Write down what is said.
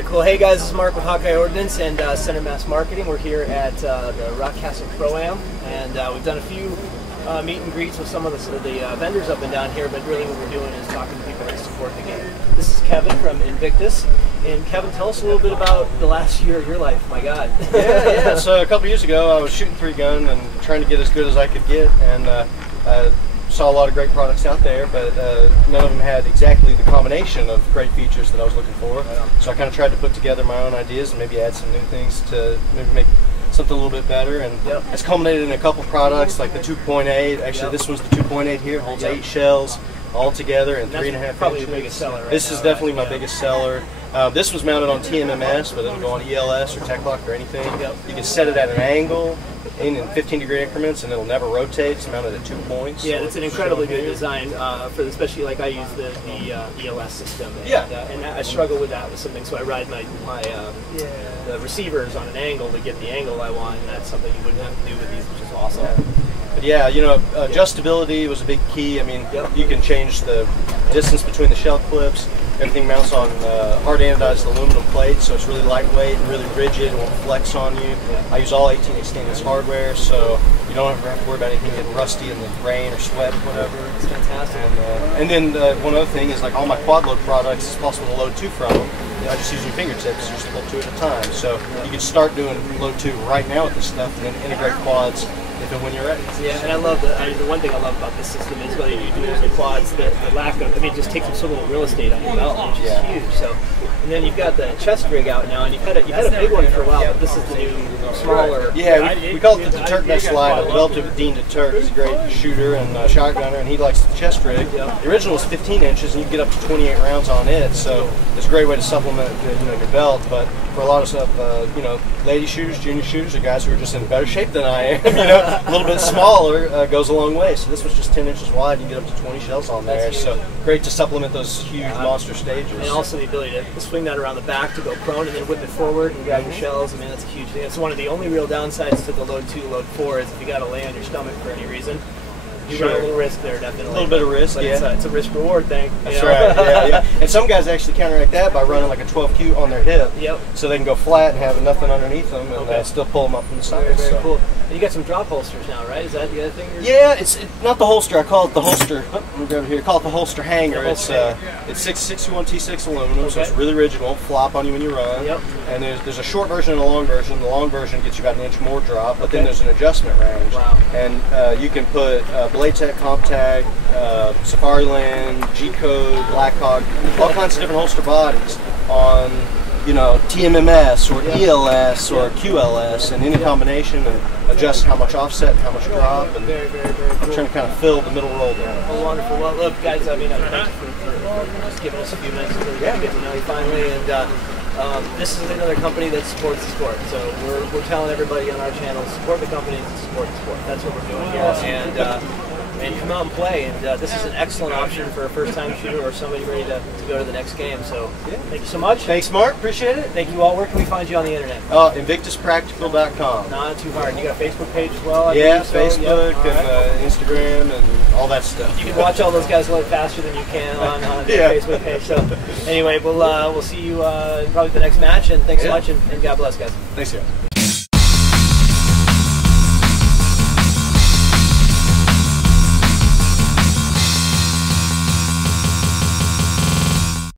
Alright, cool. Hey guys, this is Mark with Hawkeye Ordnance and Center Mass Marketing. We're here at the Rock Castle Pro-Am, and we've done a few meet and greets with some of the vendors up and down here, but really what we're doing is talking to people that support the game. This is Kevin from Invictus. And Kevin, tell us a little bit about the last year of your life. My God. Yeah. So a couple years ago, I was shooting 3-gun and trying to get as good as I could get, and I saw a lot of great products out there, but none of them had exactly the combination of great features that I was looking for. So I kind of tried to put together my own ideas and maybe add some new things to maybe make something a little bit better. And it's culminated in a couple products like the 2.8. Actually, this was the 2.8 here. It holds 8 shells all together and 3.5 probably the biggest seller right This now, is definitely my biggest seller. This was mounted on TMMS, but it'll go on ELS or Tech-Lock or anything. You can set it at an angle in 15-degree increments, and it'll never rotate. It's mounted at 2 points. Yeah, it's an incredibly good design for especially like I use the ELS system. And, and I struggle with that with something, so I ride my the receivers on an angle to get the angle I want, and that's something you wouldn't have to do with these, which is awesome. But yeah, you know, adjustability was a big key. I mean, you can change the distance between the shell clips. Everything mounts on hard anodized aluminum plates, so it's really lightweight and really rigid. It won't flex on you. I use all 18-inch stainless hardware, so you don't have to worry about anything getting rusty in the rain or sweat, whatever. It's fantastic. And then one other thing is, like, all my quad load products, it's possible to load 2 from them. I just use your fingertips, you just pull 2 at a time. So you can start doing load 2 right now with this stuff, and then integrate quads if and when you're ready. Yeah, and I love the one thing I love about this system is whether you do the quads, the lack of, I mean, it just takes up so little real estate on your belt, which is huge. So, and then you've got the chest rig out now, and you've had a big one for a while, but this is the new smaller. Yeah, we call it the Turk Nest line. I developed it with Dean DeTurk. He's a great shooter and shotgunner, and he likes the chest rig. The original was 15 inches, and you can get up to 28 rounds on it. So it's a great way to supplement your belt. But for a lot of stuff, lady shooters, junior shooters, or guys who are just in better shape than I am, a little bit smaller goes a long way. So this was just 10 inches wide. You get up to 20 shells on there. So great to supplement those huge monster stages. And also the ability to swing that around the back to go prone and then whip it forward and grab your shells. I mean, that's a huge thing. It's one of the only real downsides to the load 2, load 4 is if you got to lay on your stomach for any reason. You run a little risk there, definitely. A little bit of risk, but it's a risk-reward thing. That's right, yeah. And some guys actually counteract that by running like a 12Q on their hip, so they can go flat and have nothing underneath them, and still pull them up from the side. Very cool. And you got some drop holsters now, right? Is that the other thing? Yeah, it's not the holster. I call it the holster. Let me go over here. I call it the holster hanger. It's 661 T6 aluminum, so it's really rigid. It won't flop on you when you run. And there's a short version and a long version. The long version gets you about 1 inch more drop, but then there's an adjustment range. And you can put Blade Tech, Comp Tag, Safari Land, G-Code, Blackhawk, all kinds of different holster bodies on TMMS or ELS or QLS, and any combination, and adjust how much offset and how much drop. And very I'm trying to kind of fill the middle roll there. Well, wonderful. Well, look, guys, I mean, thank you for just giving us a few minutes to get to know you finally. And this is another company that supports the sport. So we're telling everybody on our channel, support the company and support the sport. That's what we're doing here. And come out and play. And this is an excellent option for a first-time shooter or somebody ready to go to the next game. So thank you so much. Thanks, Mark. Appreciate it. Thank you all. Where can we find you on the internet? InvictusPractical.com. Not too hard. You got a Facebook page as well? Facebook and Instagram and all that stuff. You can watch all those guys a little faster than you can on their Facebook page. So anyway, we'll see you in probably the next match. And thanks so much, and God bless, guys. Thanks, guys.